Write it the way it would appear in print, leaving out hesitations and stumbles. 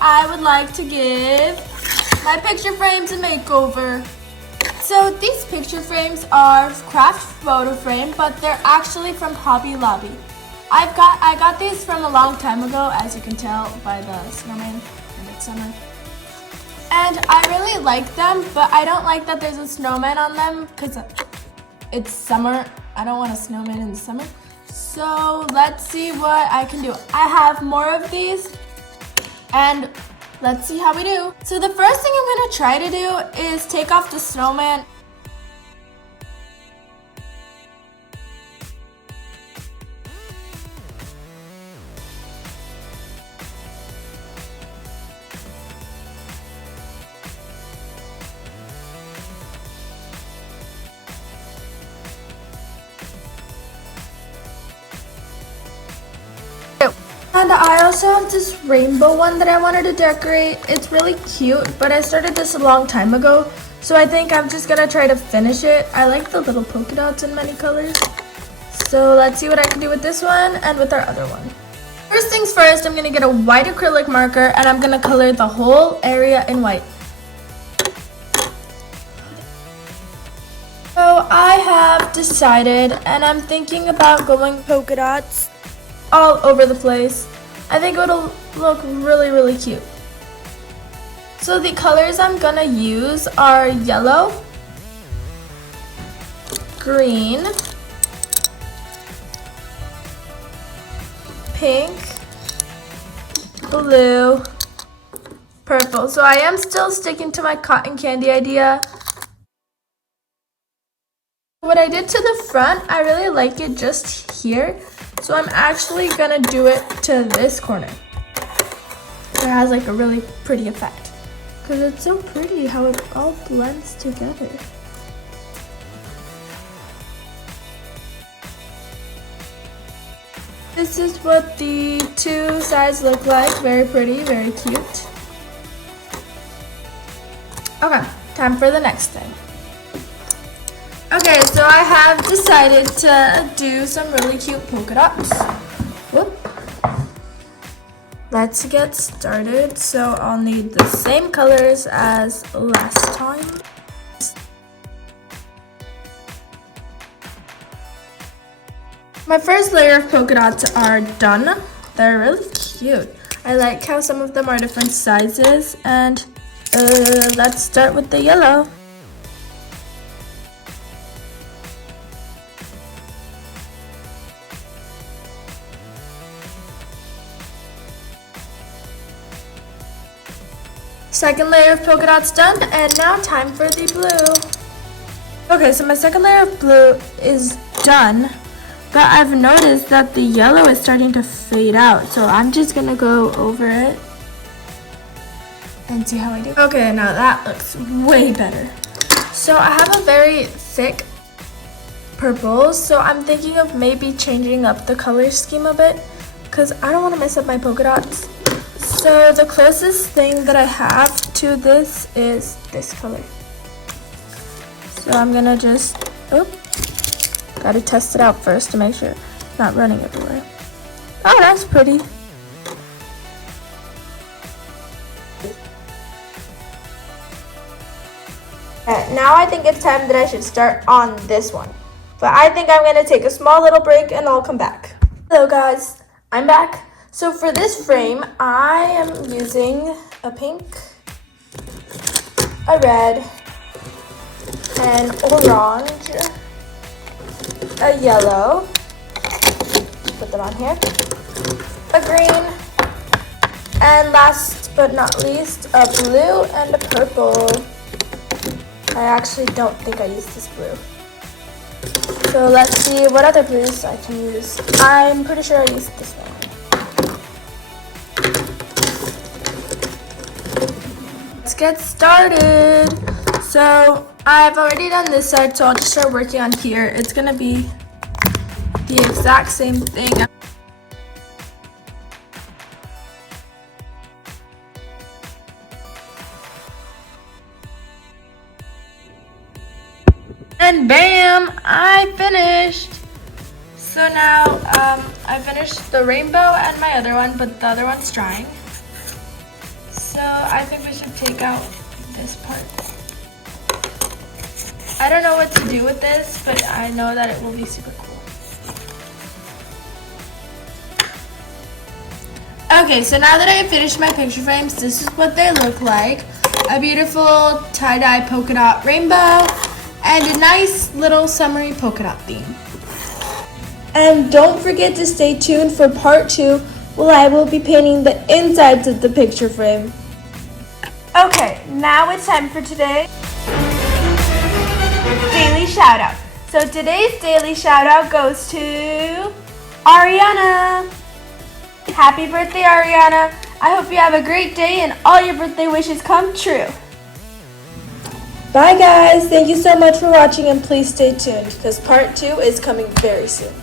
I would like to give my picture frames a makeover. So these picture frames are craft photo frame, but they're actually from Hobby Lobby. I got these from a long time ago, as you can tell by the snowman and it's summer. And I really like them, but I don't like that there's a snowman on them because it's summer. I don't want a snowman in the summer. So let's see what I can do. I have more of these and let's see how we do. So the first thing I'm gonna try to do is take off the snowman. And I also have this rainbow one that I wanted to decorate. It's really cute, but I started this a long time ago, so I think I'm just gonna try to finish it. I like the little polka dots in many colors. So let's see what I can do with this one and with our other one. First things first, I'm gonna get a white acrylic marker and I'm gonna color the whole area in white. So I have decided, and I'm thinking about going polka dots all over the place. I think it'll look really, really cute. So the colors I'm gonna use are yellow, green, pink, blue, purple. So I am still sticking to my cotton candy idea. What I did to the front, I really like it just here. So I'm actually gonna do it to this corner. It has like a really pretty effect. Because it's so pretty how it all blends together. This is what the two sides look like. Very pretty, very cute. Okay, time for the next thing. Okay, so I have decided to do some really cute polka dots. Whoop. Let's get started. So I'll need the same colors as last time. My first layer of polka dots are done. They're really cute. I like how some of them are different sizes. And let's start with the yellow. Second layer of polka dots done, and now time for the blue. Okay, so my second layer of blue is done, but I've noticed that the yellow is starting to fade out, so I'm just gonna go over it and see how I do. Okay, now that looks way better. So I have a very thick purple, so I'm thinking of maybe changing up the color scheme a bit, because I don't want to mess up my polka dots. So the closest thing that I have to this is this color. So I'm gonna just, gotta test it out first to make sure it's not running everywhere. Oh, that's pretty. Now I think it's time that I should start on this one. But I think I'm gonna take a small little break and I'll come back. Hello guys, I'm back. So for this frame, I am using a pink, a red, an orange, a yellow, put them on here, a green, and last but not least, a blue and a purple. I actually don't think I used this blue. So let's see what other blues I can use. I'm pretty sure I used this one. Let's get started. So I've already done this side, so I'll just start working on here. It's gonna be the exact same thing. And bam, I finished. So now I finished the rainbow and my other one, but the other one's drying. So I think we should take out this part. I don't know what to do with this, but I know that it will be super cool. Okay, so now that I have finished my picture frames, this is what they look like. A beautiful tie-dye polka dot rainbow and a nice little summery polka dot theme. And don't forget to stay tuned for part 2 where I will be painting the insides of the picture frame. Okay, now it's time for today's daily shout out. So today's daily shout out goes to Ariana. Happy birthday, Ariana. I hope you have a great day and all your birthday wishes come true. Bye guys, thank you so much for watching and please stay tuned because part 2 is coming very soon.